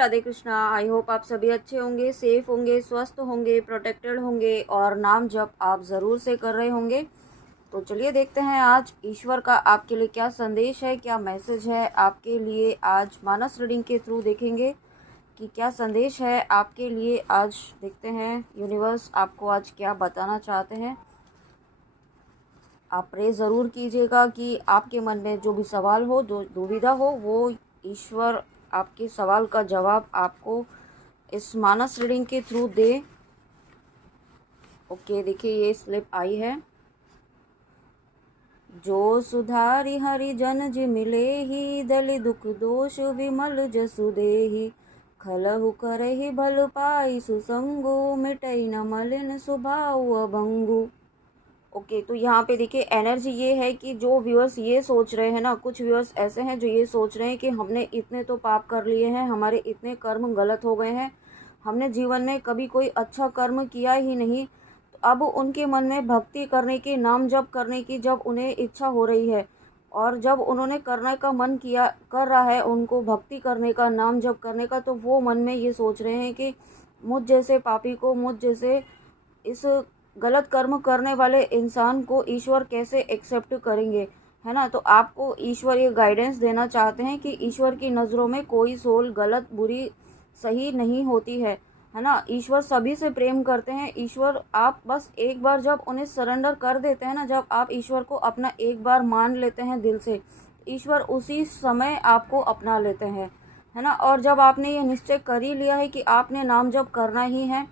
Radhe Krishna. I hope आप सभी अच्छे होंगे, सेफ होंगे, स्वस्थ होंगे, प्रोटेक्टेड होंगे और नाम जप आप ज़रूर से कर रहे होंगे। तो चलिए देखते हैं आज ईश्वर का आपके लिए क्या संदेश है, क्या मैसेज है आपके लिए। आज मानस रीडिंग के थ्रू देखेंगे कि क्या संदेश है आपके लिए। आज देखते हैं यूनिवर्स आपको आज क्या बताना चाहते हैं। आप प्रे ज़रूर कीजिएगा कि आपके मन में जो भी सवाल हो, जो दुविधा हो, वो ईश्वर आपके सवाल का जवाब आपको इस मानस रीडिंग के थ्रू दे। ओके, देखिए ये स्लिप आई है। जो सुधारी हरि जन जी मिले ही, दलि दुख दोष विमल जसु देहि। खलहु करहि भल पाई सुसंगु, मिटई न मलिन स्वभाव अभंगु। ओके, तो यहाँ पे देखिए एनर्जी ये है कि जो व्यूअर्स ये सोच रहे हैं ना, कुछ व्यूअर्स ऐसे हैं जो ये सोच रहे हैं कि हमने इतने तो पाप कर लिए हैं, हमारे इतने कर्म गलत हो गए हैं, हमने जीवन में कभी कोई अच्छा कर्म किया ही नहीं। तो अब उनके मन में भक्ति करने की, नाम जप करने की जब उन्हें इच्छा हो रही है और जब उन्होंने करने का मन किया कर रहा है, उनको भक्ति करने का, नाम जप करने का, तो वो मन में ये सोच रहे हैं कि मुझ जैसे पापी को, मुझ जैसे इस गलत कर्म करने वाले इंसान को ईश्वर कैसे एक्सेप्ट करेंगे, है ना। तो आपको ईश्वर ये गाइडेंस देना चाहते हैं कि ईश्वर की नज़रों में कोई सोल गलत, बुरी, सही नहीं होती है ना। ईश्वर सभी से प्रेम करते हैं। ईश्वर, आप बस एक बार जब उन्हें सरेंडर कर देते हैं ना, जब आप ईश्वर को अपना एक बार मान लेते हैं दिल से, ईश्वर उसी समय आपको अपना लेते हैं, है ना। और जब आपने ये निश्चय कर ही लिया है कि आपने नाम जप करना ही है,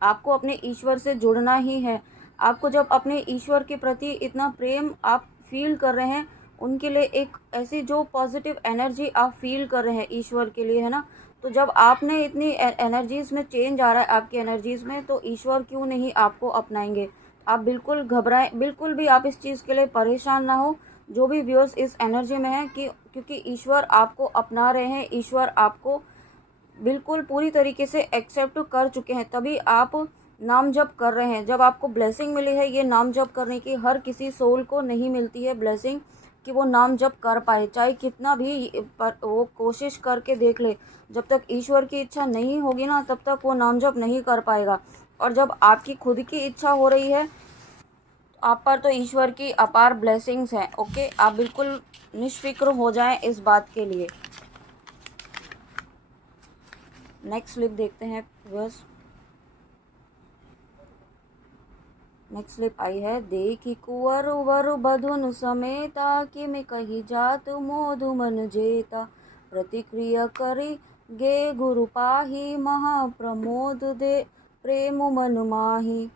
आपको अपने ईश्वर से जुड़ना ही है, आपको जब अपने ईश्वर के प्रति इतना प्रेम आप फील कर रहे हैं, उनके लिए एक ऐसी जो पॉजिटिव एनर्जी आप फील कर रहे हैं ईश्वर के लिए, है ना। तो जब आपने इतनी एनर्जीज़ में चेंज आ रहा है आपकी एनर्जीज़ में, तो ईश्वर क्यों नहीं आपको अपनाएंगे। आप बिल्कुल घबराएं, बिल्कुल भी आप इस चीज़ के लिए परेशान ना हो, जो भी व्यूअर्स इस एनर्जी में है, कि क्योंकि ईश्वर आपको अपना रहे हैं, ईश्वर आपको बिल्कुल पूरी तरीके से एक्सेप्ट कर चुके हैं, तभी आप नाम जप कर रहे हैं। जब आपको ब्लेसिंग मिली है ये नाम जप करने की, हर किसी सोल को नहीं मिलती है ब्लेसिंग कि वो नाम जप कर पाए, चाहे कितना भी वो कोशिश करके देख ले। जब तक ईश्वर की इच्छा नहीं होगी ना, तब तक वो नाम जप नहीं कर पाएगा। और जब आपकी खुद की इच्छा हो रही है, तो आप पर तो ईश्वर की अपार ब्लेसिंग्स हैं। ओके, आप बिल्कुल निश्फिक्र हो जाएं इस बात के लिए। नेक्स्ट स्लिप देखते हैं बस। नेक्स्ट स्लिप आई है। देखी कुंवर वर बधुन समेता, कि में कही जात मोधु मन जेता। प्रतिक्रिया करी गे गुरु पाही, महाप्रमोद दे प्रेम मन माही।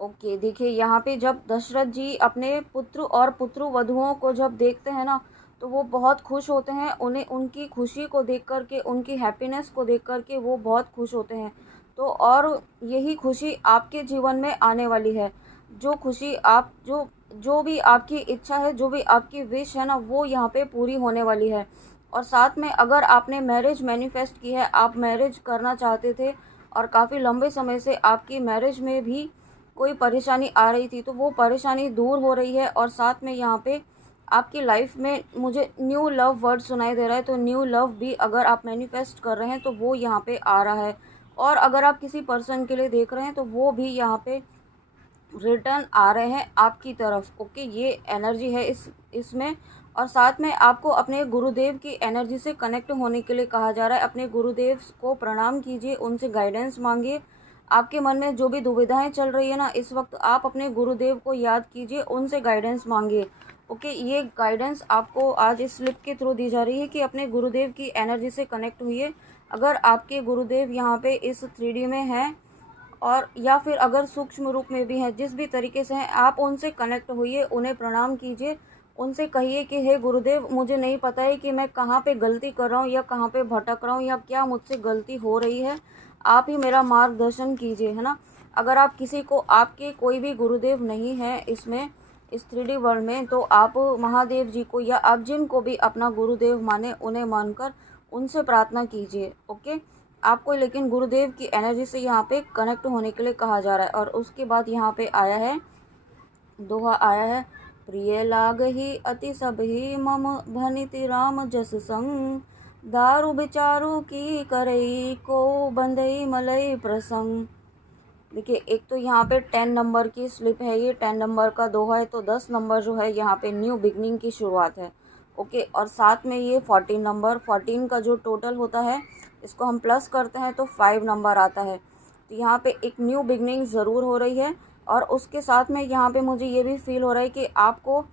ओके, देखिए यहाँ पे जब दशरथ जी अपने पुत्र और पुत्र वधुओं को जब देखते हैं ना, तो वो बहुत खुश होते हैं। उन्हें उनकी खुशी को देख कर के, उनकी हैप्पीनेस को देख कर के वो बहुत खुश होते हैं। तो और यही खुशी आपके जीवन में आने वाली है। जो खुशी आप, जो भी आपकी इच्छा है, जो भी आपकी विश है ना, वो यहाँ पे पूरी होने वाली है। और साथ में अगर आपने मैरिज मैनिफेस्ट की है, आप मैरिज करना चाहते थे और काफ़ी लंबे समय से आपकी मैरिज में भी कोई परेशानी आ रही थी, तो वो परेशानी दूर हो रही है। और साथ में यहाँ पे आपकी लाइफ में मुझे न्यू लव वर्ड सुनाई दे रहा है। तो न्यू लव भी अगर आप मैनिफेस्ट कर रहे हैं तो वो यहाँ पे आ रहा है। और अगर आप किसी पर्सन के लिए देख रहे हैं तो वो भी यहाँ पे रिटर्न आ रहे हैं आपकी तरफ। ओके, ये एनर्जी है इसमें। और साथ में आपको अपने गुरुदेव की एनर्जी से कनेक्ट होने के लिए कहा जा रहा है। अपने गुरुदेव को प्रणाम कीजिए, उनसे गाइडेंस मांगिए। आपके मन में जो भी दुविधाएं चल रही है ना, इस वक्त आप अपने गुरुदेव को याद कीजिए, उनसे गाइडेंस मांगिए। ओके, ये गाइडेंस आपको आज इस स्लिप के थ्रू दी जा रही है कि अपने गुरुदेव की एनर्जी से कनेक्ट हुइए। अगर आपके गुरुदेव यहाँ पे इस 3D में हैं, और या फिर अगर सूक्ष्म रूप में भी हैं, जिस भी तरीके से हैं, आप उनसे कनेक्ट होइए, उन्हें प्रणाम कीजिए। उनसे कहिए कि हे गुरुदेव, मुझे नहीं पता है कि मैं कहाँ पे गलती कर रहा हूँ या कहाँ पे भटक रहा हूँ या क्या मुझसे गलती हो रही है, आप ही मेरा मार्गदर्शन कीजिए, है ना। अगर आप किसी को, आपके कोई भी गुरुदेव नहीं है इसमें, इस 3D वर्ल्ड में, तो आप महादेव जी को या आप जिनको भी अपना गुरुदेव माने, उन्हें मानकर उनसे प्रार्थना कीजिए। ओके, आपको लेकिन गुरुदेव की एनर्जी से यहाँ पे कनेक्ट होने के लिए कहा जा रहा है। और उसके बाद यहाँ पे आया है, दोहा आया है। प्रिय लाग ही अति सब ही, मम भनिति राम जस संग। दारू बिचारू की करई को बंदई मलई प्रसंग। देखिए एक तो यहाँ पे 10 नंबर की स्लिप है, ये 10 नंबर का दोहा है, तो 10 नंबर जो है यहाँ पे न्यू बिगनिंग की शुरुआत है। ओके, और साथ में ये 14 नंबर, 14 का जो टोटल होता है इसको हम प्लस करते हैं तो 5 नंबर आता है। तो यहाँ पे एक न्यू बिगनिंग ज़रूर हो रही है। और उसके साथ में यहाँ पे मुझे ये भी फील हो रहा है कि आपको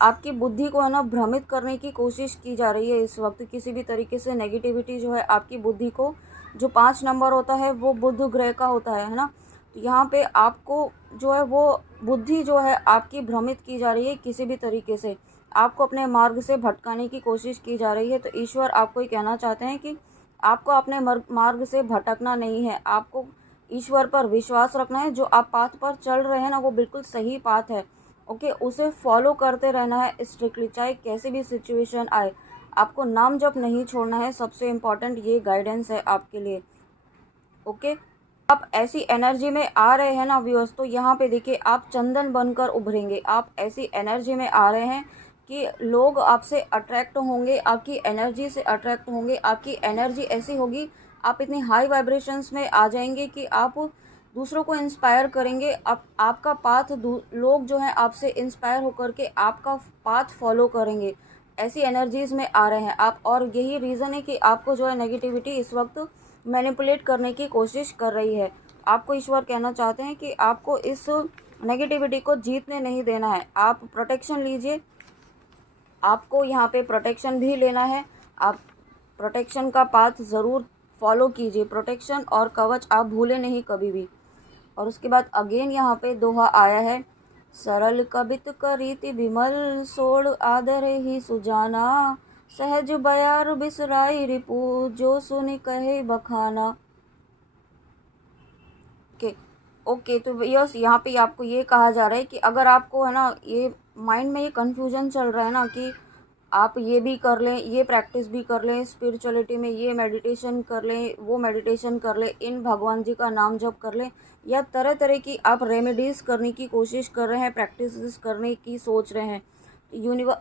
आपकी बुद्धि को है ना भ्रमित करने की कोशिश की जा रही है इस वक्त। किसी भी तरीके से नेगेटिविटी जो है आपकी बुद्धि को, जो 5 नंबर होता है वो बुध ग्रह का होता है ना, तो यहाँ पे आपको जो है वो बुद्धि जो है आपकी भ्रमित की जा रही है किसी भी तरीके से, आपको अपने मार्ग से भटकाने की कोशिश की जा रही है। तो ईश्वर आपको ये कहना चाहते हैं कि आपको अपने मार्ग से भटकना नहीं है, आपको ईश्वर पर विश्वास रखना है। जो आप पाथ पर चल रहे हैं ना वो बिल्कुल सही पाथ है। ओके, उसे फॉलो करते रहना है स्ट्रिक्टली, चाहे कैसी भी सिचुएशन आए। आपको नाम जप नहीं छोड़ना है, सबसे इम्पोर्टेंट ये गाइडेंस है आपके लिए। ओके, आप ऐसी एनर्जी में आ रहे हैं ना व्यूअर्स, तो यहाँ पे देखिए आप चंदन बनकर उभरेंगे। आप ऐसी एनर्जी में आ रहे हैं कि लोग आपसे अट्रैक्ट होंगे, आपकी एनर्जी से अट्रैक्ट होंगे। आपकी एनर्जी ऐसी होगी, आप इतनी हाई वाइब्रेशंस में आ जाएंगे कि आप दूसरों को इंस्पायर करेंगे। आपका पाथ लोग जो हैं आपसे इंस्पायर होकर के आपका पाथ फॉलो करेंगे। ऐसी एनर्जीज में आ रहे हैं आप, और यही रीज़न है कि आपको जो है नेगेटिविटी इस वक्त मैनिपुलेट करने की कोशिश कर रही है। आपको ईश्वर कहना चाहते हैं कि आपको इस नेगेटिविटी को जीतने नहीं देना है। आप प्रोटेक्शन लीजिए, आपको यहाँ पे प्रोटेक्शन भी लेना है। आप प्रोटेक्शन का पाथ ज़रूर फॉलो कीजिए, प्रोटेक्शन और कवच आप भूले नहीं कभी भी। और उसके बाद अगेन यहाँ पे दोहा आया है, सरल कबित करीति विमल सोड़ आदर ही सुजाना, सहज बयार बिसराई रिपु जो सुनि कहे बखाना। ओके ओके, तो यस यहाँ पे आपको ये कहा जा रहा है कि अगर आपको है ना ये माइंड में ये कन्फ्यूजन चल रहा है ना कि आप ये भी कर लें, ये प्रैक्टिस भी कर लें, स्पिरिचुअलिटी में ये मेडिटेशन कर लें, वो मेडिटेशन कर लें, इन भगवान जी का नाम जप कर लें, या तरह तरह की आप रेमेडीज़ करने की कोशिश कर रहे हैं, प्रैक्टिस करने की सोच रहे हैं,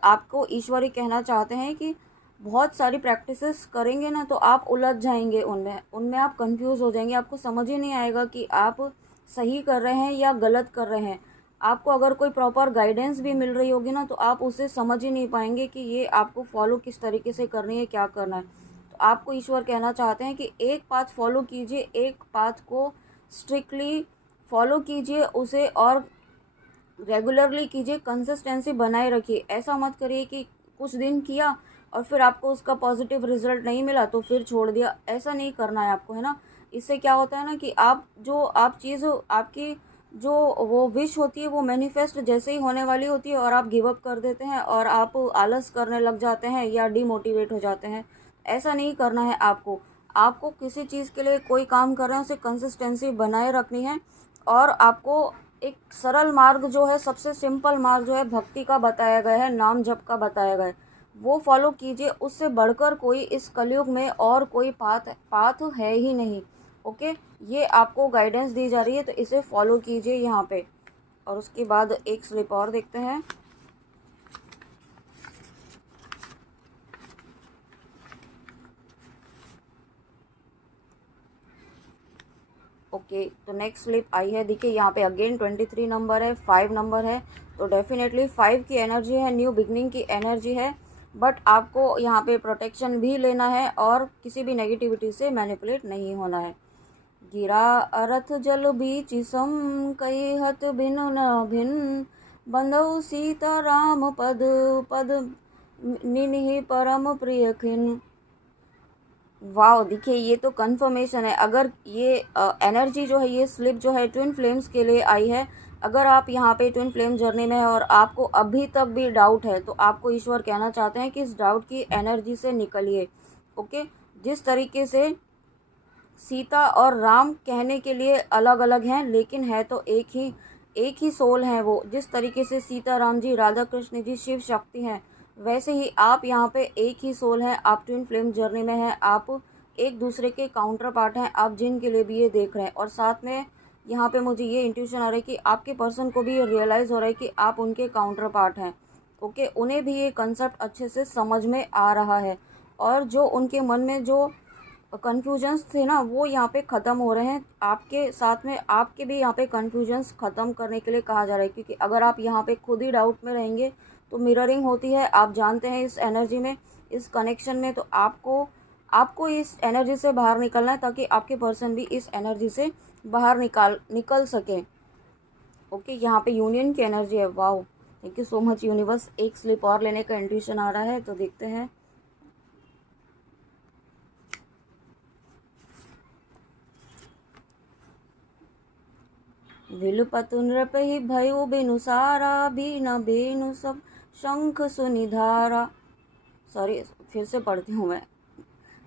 आपको ईश्वर ही कहना चाहते हैं कि बहुत सारी प्रैक्टिसेस करेंगे ना तो आप उलझ जाएंगे, उनमें उनमें आप कंफ्यूज हो जाएंगे। आपको समझ ही नहीं आएगा कि आप सही कर रहे हैं या गलत कर रहे हैं। आपको अगर कोई प्रॉपर गाइडेंस भी मिल रही होगी ना तो आप उसे समझ ही नहीं पाएंगे कि ये आपको फॉलो किस तरीके से करनी है, क्या करना है। तो आपको ईश्वर कहना चाहते हैं कि एक पाथ फॉलो कीजिए, एक पाथ को स्ट्रिक्टली फॉलो कीजिए उसे, और रेगुलरली कीजिए, कंसिस्टेंसी बनाए रखिए। ऐसा मत करिए कि कुछ दिन किया और फिर आपको उसका पॉजिटिव रिजल्ट नहीं मिला तो फिर छोड़ दिया। ऐसा नहीं करना है आपको, है ना। इससे क्या होता है ना कि आप चीज़ आपकी जो वो विश होती है वो मैनिफेस्ट जैसे ही होने वाली होती है और आप गिव अप कर देते हैं और आप आलस करने लग जाते हैं या डिमोटिवेट हो जाते हैं। ऐसा नहीं करना है आपको। आपको किसी चीज़ के लिए कोई काम कर रहे हैं उसे कंसिस्टेंसी बनाए रखनी है। और आपको एक सरल मार्ग जो है, सबसे सिंपल मार्ग जो है भक्ति का बताया गया है, नाम जप का बताया गया है, वो फॉलो कीजिए। उससे बढ़कर कोई इस कलयुग में और कोई पाथ है ही नहीं। ओके, ये आपको गाइडेंस दी जा रही है तो इसे फॉलो कीजिए यहाँ पे। और उसके बाद एक स्लिप और देखते हैं। ओके, तो नेक्स्ट स्लिप आई है, देखिए यहाँ पे अगेन 23 नंबर है, 5 नंबर है, तो डेफिनेटली 5 की एनर्जी है, न्यू बिगनिंग की एनर्जी है। बट आपको यहाँ पे प्रोटेक्शन भी लेना है और किसी भी नेगेटिविटी से मैनिपुलेट नहीं होना है। गिरा अरथ जल बीच सम कई हत भिन न भिन, बंधु सीता राम पद पद निन्हि परम प्रिय खिन। वाह, देखिए ये तो कंफर्मेशन है। अगर ये एनर्जी जो है, ये स्लिप जो है ट्विन फ्लेम्स के लिए आई है। अगर आप यहाँ पे ट्विन फ्लेम जर्नी में हैं और आपको अभी तक भी डाउट है तो आपको ईश्वर कहना चाहते हैं कि इस डाउट की एनर्जी से निकलिए। ओके, जिस तरीके से सीता और राम कहने के लिए अलग अलग हैं लेकिन है तो एक ही सोल है वो। जिस तरीके से सीता राम जी, राधा कृष्ण जी शिव शक्ति हैं, वैसे ही आप यहाँ पे एक ही सोल हैं। आप ट्विन फ्लेम जर्नी में हैं, आप एक दूसरे के काउंटर पार्ट हैं, आप जिन के लिए भी ये देख रहे हैं। और साथ में यहाँ पे मुझे ये इंट्यूशन आ रहा है कि आपके पर्सन को भी ये रियलाइज़ हो रहा है कि आप उनके काउंटर पार्ट हैं। ओके, उन्हें भी ये कंसेप्ट अच्छे से समझ में आ रहा है। और जो उनके मन में जो कन्फ्यूजन्स थे ना वो यहाँ पे ख़त्म हो रहे हैं। आपके साथ में आपके भी यहाँ पे कन्फ्यूजन्स ख़त्म करने के लिए कहा जा रहा है, क्योंकि अगर आप यहाँ पे खुद ही डाउट में रहेंगे तो मिररिंग होती है, आप जानते हैं इस एनर्जी में, इस कनेक्शन में, तो आपको आपको इस एनर्जी से बाहर निकलना है ताकि आपके पर्सन भी इस एनर्जी से बाहर निकल सके। ओके, यहाँ पे यूनियन की एनर्जी है। Wow, thank you so much universe. एक स्लिप और लेने का इंट्यूशन आ रहा है, तो देखते हैं। विलुपतु नृपहि भयो बिनु सारा, बीन बेनु सब शंख सुनिधारा। सॉरी, फिर से पढ़ती हूँ मैं।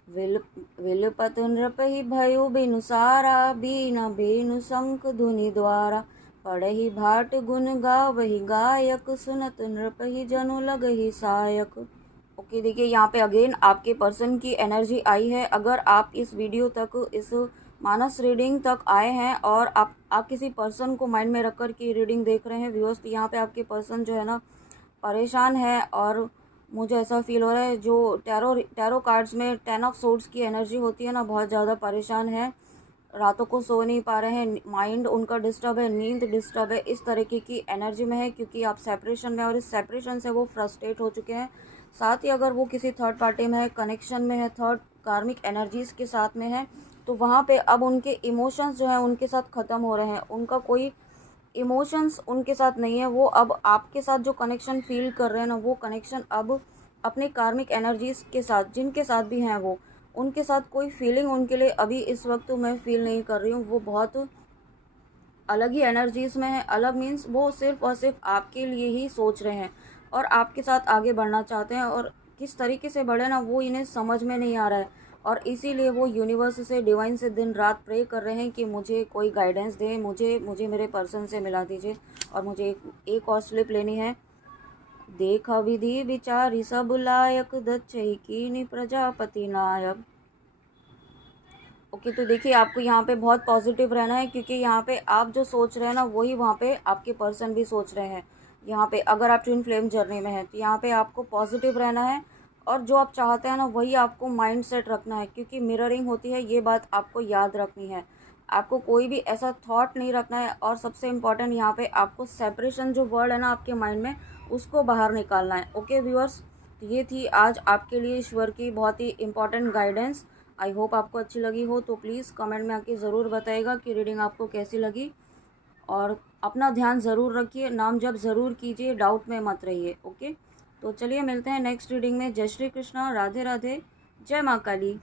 विलुपतु नृपहि भयो बिनु सारा, बीन बेनु शंख धुनि द्वारा। पढ़हि भाट गुण गावहि गायक, सुनत नृपहि जनु लगहि सायक। ओके, देखिए यहाँ पे अगेन आपके पर्सन की एनर्जी आई है। अगर आप इस वीडियो तक, इस मानस रीडिंग तक आए हैं और आप किसी पर्सन को माइंड में रखकर की रीडिंग देख रहे हैं व्यूअर्स, तो यहाँ पे आपके पर्सन जो है ना परेशान है। और मुझे ऐसा फील हो रहा है, जो टैरो कार्ड्स में 10 ऑफ सोर्ड्स की एनर्जी होती है ना, बहुत ज़्यादा परेशान है, रातों को सो नहीं पा रहे हैं, माइंड उनका डिस्टर्ब है, नींद डिस्टर्ब है, इस तरीके की एनर्जी में है, क्योंकि आप सेपरेशन में, और इस सेपरेशन से वो फ्रस्ट्रेट हो चुके हैं। साथ ही अगर वो किसी थर्ड पार्टी में है, कनेक्शन में है, थर्ड कार्मिक एनर्जीज़ के साथ में है, तो वहाँ पे अब उनके इमोशंस जो हैं उनके साथ ख़त्म हो रहे हैं। उनका कोई इमोशंस उनके साथ नहीं है। वो अब आपके साथ जो कनेक्शन फील कर रहे हैं ना, वो कनेक्शन अब अपने कार्मिक एनर्जीज़ के साथ, जिनके साथ भी हैं वो, उनके साथ कोई फीलिंग उनके लिए अभी इस वक्त मैं फील नहीं कर रही हूँ। वो बहुत अलग ही एनर्जीज़ में है। अलग मीन्स वो सिर्फ़ और सिर्फ आपके लिए ही सोच रहे हैं और आपके साथ आगे बढ़ना चाहते हैं, और किस तरीके से बढ़े ना वो इन्हें समझ में नहीं आ रहा है। और इसीलिए वो यूनिवर्स से, डिवाइन से दिन रात प्रे कर रहे हैं कि मुझे कोई गाइडेंस दे, मुझे मेरे पर्सन से मिला दीजिए। और मुझे एक और स्लिप लेनी है। देखा विधि विचारी सब लायक, दच्छई कीनि प्रजापति नायक। ओके, तो देखिए आपको यहाँ पे बहुत पॉजिटिव रहना है, क्योंकि यहाँ पे आप जो सोच रहे हैं ना वही वहाँ पे आपके पर्सन भी सोच रहे हैं। यहाँ पे अगर आप ट्विन फ्लेम जर्नी में हैं तो यहाँ पे आपको पॉजिटिव रहना है, और जो आप चाहते हैं ना वही आपको माइंड सेट रखना है, क्योंकि मिररिंग होती है, ये बात आपको याद रखनी है। आपको कोई भी ऐसा थॉट नहीं रखना है, और सबसे इम्पॉर्टेंट यहाँ पे आपको सेपरेशन जो वर्ड है ना आपके माइंड में, उसको बाहर निकालना है। ओके व्यूअर्स, ये थी आज आपके लिए ईश्वर की बहुत ही इम्पॉर्टेंट गाइडेंस। आई होप आपको अच्छी लगी हो, तो प्लीज़ कमेंट में आके ज़रूर बताइएगा कि रीडिंग आपको कैसी लगी। और अपना ध्यान ज़रूर रखिए, नाम जप ज़रूर कीजिए, डाउट में मत रहिए। ओके, तो चलिए मिलते हैं नेक्स्ट रीडिंग में। जय श्री कृष्णा, राधे राधे, जय माँ काली।